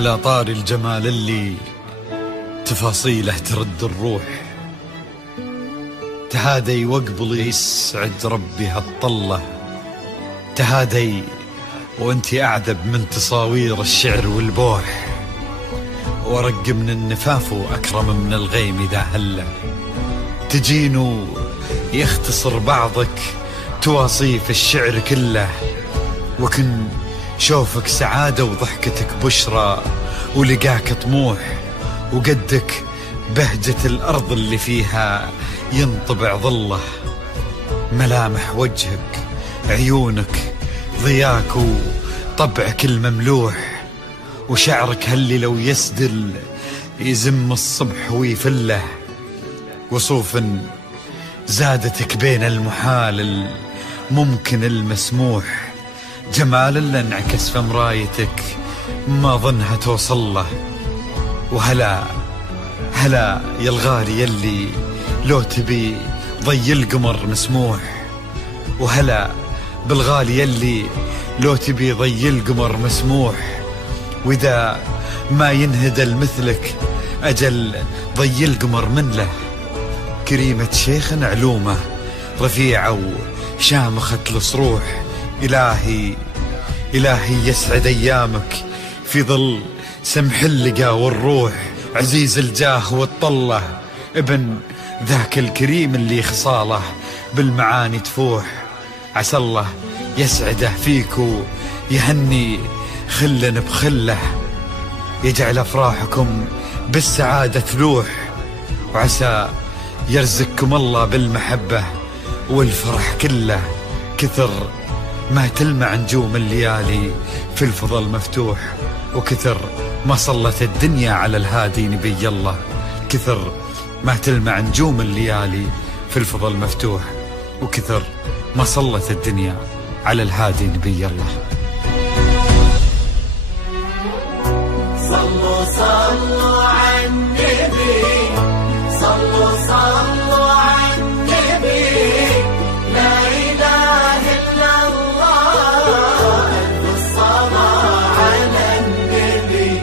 على طار الجمال اللي تفاصيله ترد الروح، تهادي واقبلي يسعد ربي هالطلة، تهادي وانتي أعذب من تصاوير الشعر والبوح، ورق من النفاف وأكرم من الغيم إذا هله، تجين يختصر بعضك تواصيف الشعر كله، وكن شوفك سعادة وضحكتك بشرى ولقاك طموح، وقدك بهجة الأرض اللي فيها ينطبع ظله، ملامح وجهك عيونك ضياك وطبعك المملوح، وشعرك هاللي لو يسدل يزم الصبح ويفله، وصوف زادتك بين المحال الممكن المسموح، جمال اللي انعكس في مرايتك ما ظنها توصل له، وهلا هلا يا الغالي يلي لو تبي ضي القمر مسموح، وهلا بالغالي يلي لو تبي ضي القمر مسموح، وإذا ما ينهدل مثلك أجل ضي القمر من له، كريمة شيخ علومه رفيعة وشامخة الصروح، إلهي يسعد أيامك في ظل سمح اللقا والروح، عزيز الجاه والطلة ابن ذاك الكريم اللي خصاله بالمعاني تفوح، عسى الله يسعده فيك ويهني خلا بخله، يجعل أفراحكم بالسعادة تلوح، وعسى يرزقكم الله بالمحبة والفرح كله، كثر ما تلمع نجوم الليالي في الفضا المفتوح، وكثر ما صلت الدنيا على الهادي نبي الله، كثر ما تلمع نجوم الليالي في الفضا المفتوح، وكثر ما صلت الدنيا على الهادي نبي الله. صلوا صلوا على النبي، صلوا صلوا على النبي، لا إله إلا الله، الصلاة على النبي.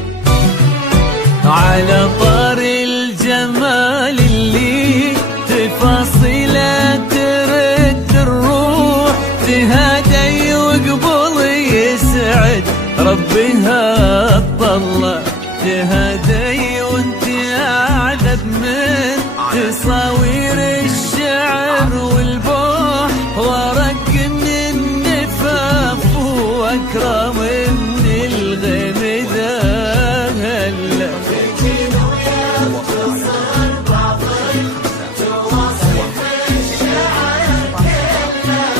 على طار الجمال اللي تفاصيله ترد الروح، تهادي وقبل يسعد ربي هالطلة، تهادي وانت أعذب من تصاوير الشعر والبوح، ورق من النفاف وأكرم من الغيم ذا هلا،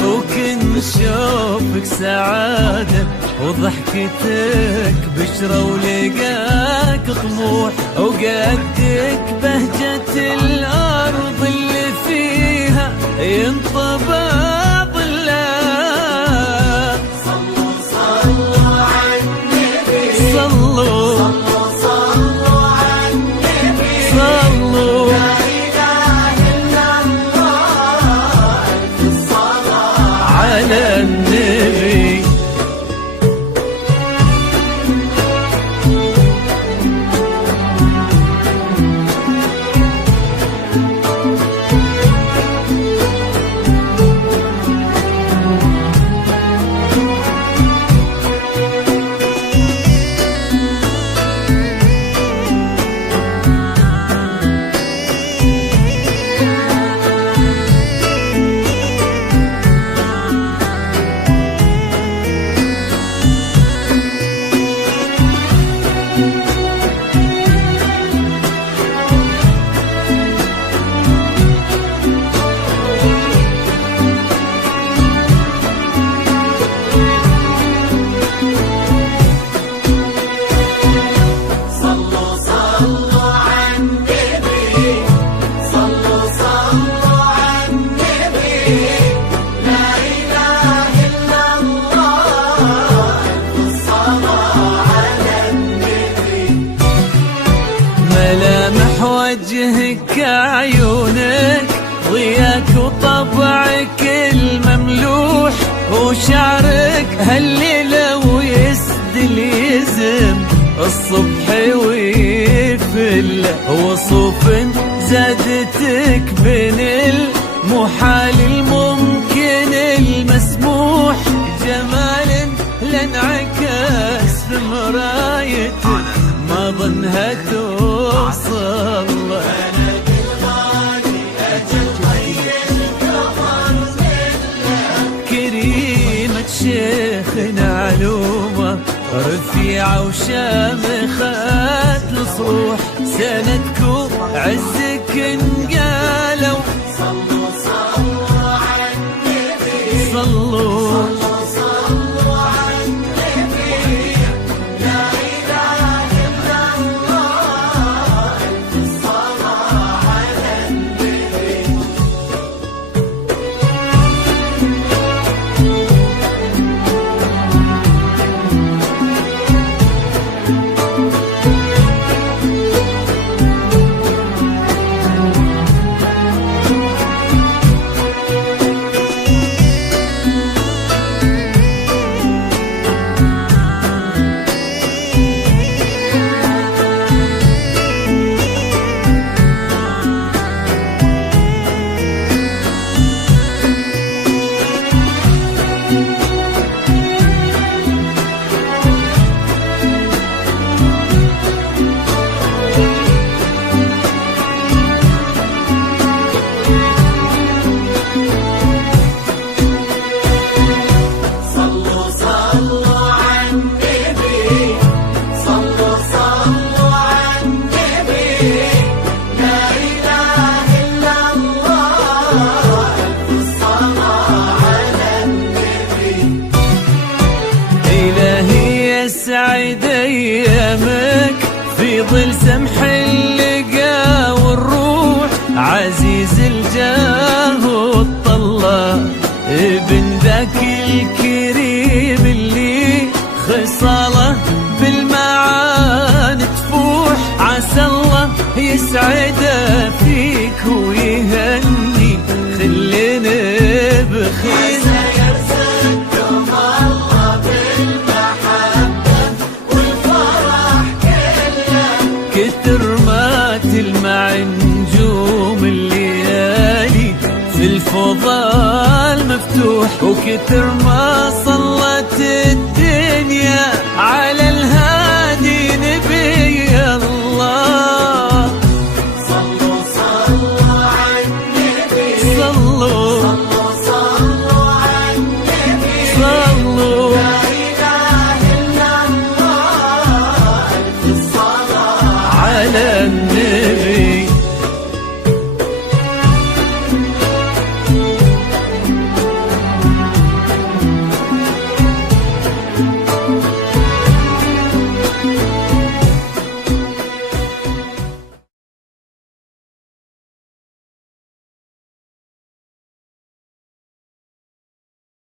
وكن شوفك سعادة وضحكتك بشرى ولقاك طموح، وقدك بهجة الأرض اللي فيها ينطبع ظله. صلوا صلوا على النبي، صلوا صلوا على النبي، صلوا لا إله إلا الله، الصلاة على النبي. كله وصوف زادتك بين المحال الممكن المسموح، جمال لانعكس في مرايتك ما ظنها توصل. كريمة شيخنا علومة رفيعة وشامخة الصروح، سندكو عزك انقالوا صلوا صلوا على النبي، صلوا صلوا على النبي، لا إله إلا الله، ألف الصلاة على النبي. صلوا صلوا على النبي، صلوا صلوا على النبي، لا إله إلا الله، ألف الصلاة على النبي. إلهي يسعد أيامك في ظل سمح اللقا والروح، عزيز الجاه والطلة ابن ذاك الكريم اللي خصاله بالمعاني تفوح، عسى الله يسعده فيك ويهني خلينا بخير. سيرزقكم الله بالمحبة والفرح كله، كتر ما تلمع نجوم الليالي في الفضاء مفتوح، وكتر ما صلت الدنيا على الهادي نبي الله. صلوا صلوا على النبي، صلوا صلوا صلوا على النبي، صلوا لا إله إلا الله، ألف الصلاة على النبي.